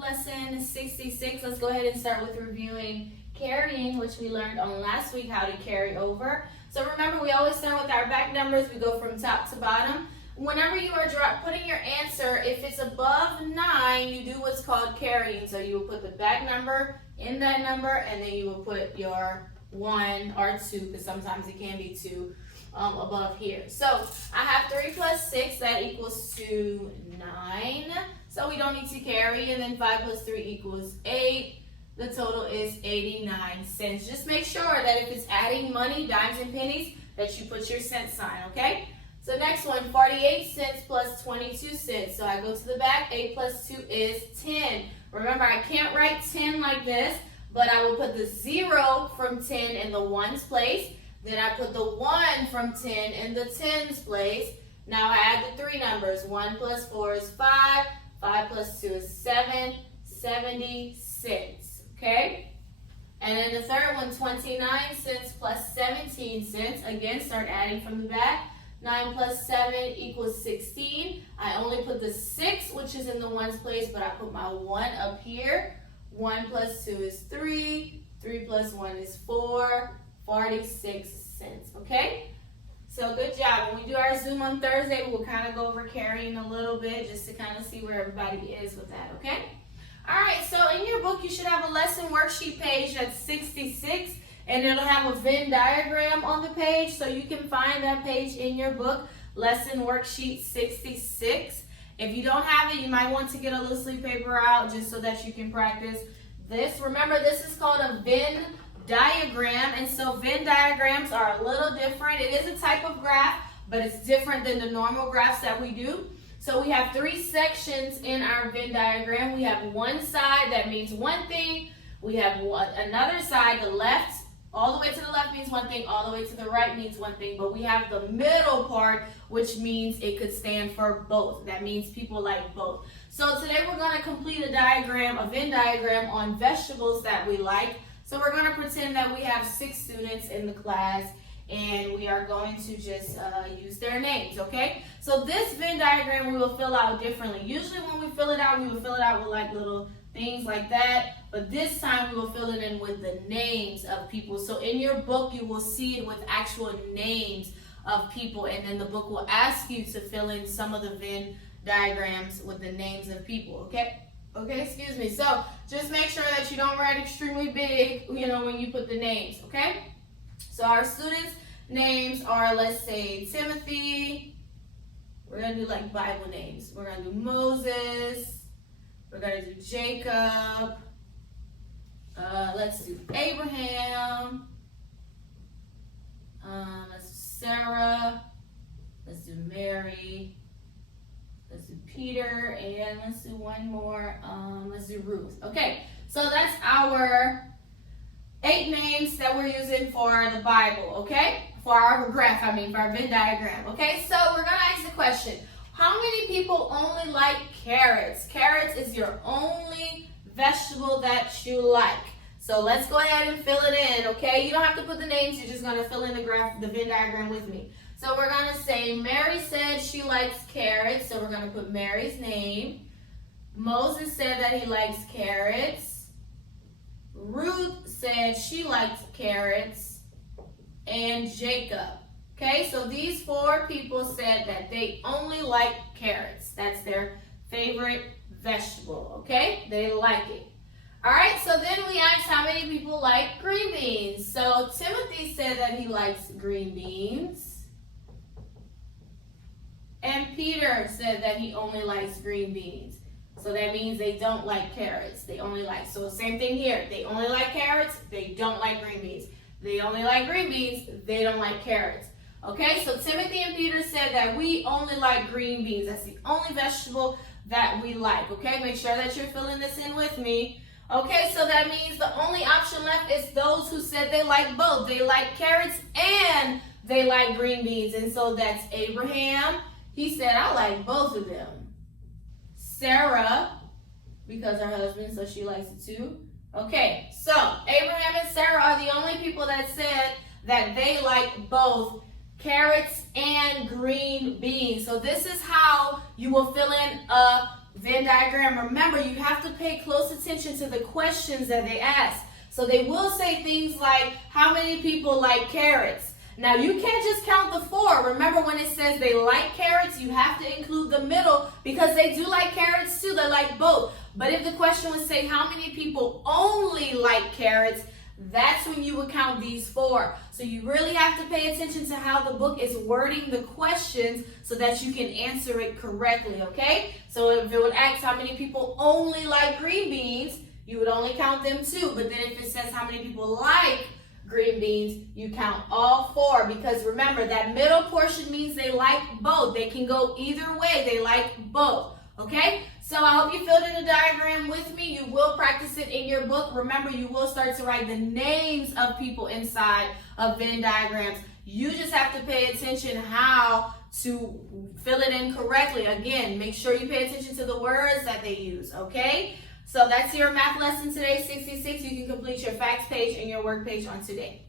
lesson 66. Let's go ahead and start with reviewing carrying, which we learned on last week how to carry over. So remember, we always start with our back numbers. We go from top to bottom. Whenever you are putting your answer, if it's above 9, you do what's called carrying. So you will put the back number in that number, and then you will put your 1 or 2, because sometimes it can be 2 above here. So I have 3 plus 6, that equals to 9. So we don't need to carry. And then 5 plus 3 equals 8. The total is 89 cents. Just make sure that if it's adding money, dimes and pennies, that you put your cent sign, okay? So next one, 48 cents plus 22 cents. So I go to the back, 8 plus 2 is 10. Remember, I can't write 10 like this, but I will put the 0 from 10 in the ones place. Then I put the 1 from 10 in the tens place. Now I add the 3 numbers. 1 plus 4 is 5. 5 plus 2 is 7. 70 cents. Okay? And then the third one, 29 cents plus 17 cents. Again, start adding from the back. 9 plus 7 equals 16. I only put the 6, which is in the ones place, but I put my 1 up here. 1 plus 2 is 3. 3 plus 1 is 4. 46 cents. Okay? So good job. When we do our Zoom on Thursday, we'll kind of go over carrying a little bit just to kind of see where everybody is with that. Okay? All right. So in your book, you should have a lesson worksheet page that's 66. And it'll have a Venn diagram on the page, so you can find that page in your book, Lesson Worksheet 66. If you don't have it, you might want to get a loose leaf paper out just so that you can practice this. Remember, this is called a Venn diagram, and so Venn diagrams are a little different. It is a type of graph, but it's different than the normal graphs that we do. So we have 3 sections in our Venn diagram. We have one side that means one thing. We have another side, the left. All the way to the left means one thing, all the way to the right means one thing, but we have the middle part, which means it could stand for both. That means people like both. So today we're going to complete a diagram, a Venn diagram on vegetables that we like. So we're going to pretend that we have 6 students in the class, and we are going to just use their names, okay? So this Venn diagram we will fill out differently. Usually when we fill it out, we will fill it out with like little things like that. But this time we will fill it in with the names of people. So in your book, you will see it with actual names of people. And then the book will ask you to fill in some of the Venn diagrams with the names of people, okay? Okay, excuse me. So just make sure that you don't write extremely big, when you put the names, okay? So our students' names are, let's say, Timothy. We're going to do like Bible names. We're going to do Moses. We're going to do Jacob. Let's do Abraham. Let's do Sarah. Let's do Mary. Let's do Peter. And let's do one more. Let's do Ruth. Okay, so that's our 8 names that we're using for the Bible, okay? For our graph, for our Venn diagram. Okay, so we're going to ask the question. How many people only like carrots? Carrots is your only vegetable that you like. So let's go ahead and fill it in, okay? You don't have to put the names. You're just going to fill in the Venn diagram with me. So we're going to say Mary said she likes carrots. So we're going to put Mary's name. Moses said that he likes carrots. Ruth said she likes carrots. And Jacob. Okay, so these 4 people said that they only like carrots. That's their favorite vegetable, okay? They like it. All right, so then we asked how many people like green beans. So Timothy said that he likes green beans. And Peter said that he only likes green beans. So that means they don't like carrots. They only like, so same thing here. They only like carrots. They don't like green beans. They only like green beans. They don't like carrots. Okay, so Timothy and Peter said that we only like green beans. That's the only vegetable that we like. Okay, make sure that you're filling this in with me. Okay, so that means the only option left is those who said they like both. They like carrots and they like green beans. And so that's Abraham. He said, I like both of them. Sarah, because her husband, so she likes it too. Okay, so Abraham and Sarah are the only people that said that they like both carrots and green beans. So this is how you will fill in a Venn diagram, remember you have to pay close attention to the questions that they ask. So they will say things like, how many people like carrots? Now you can't just count the 4. Remember when it says they like carrots, you have to include the middle because they do like carrots too. They like both. But if the question would say how many people only like carrots, that's when you would count these 4. So you really have to pay attention to how the book is wording the questions so that you can answer it correctly, okay? So if it would ask how many people only like green beans, you would only count them 2. But then if it says how many people like green beans, you count all 4, because remember that middle portion means they like both. They can go either way. They like both, okay? So I hope you filled in the diagram with me. You will practice it in your book. Remember, you will start to write the names of people inside of Venn diagrams. You just have to pay attention how to fill it in correctly. Again, make sure you pay attention to the words that they use, okay? So that's your math lesson today, 66. You can complete your facts page and your work page on today.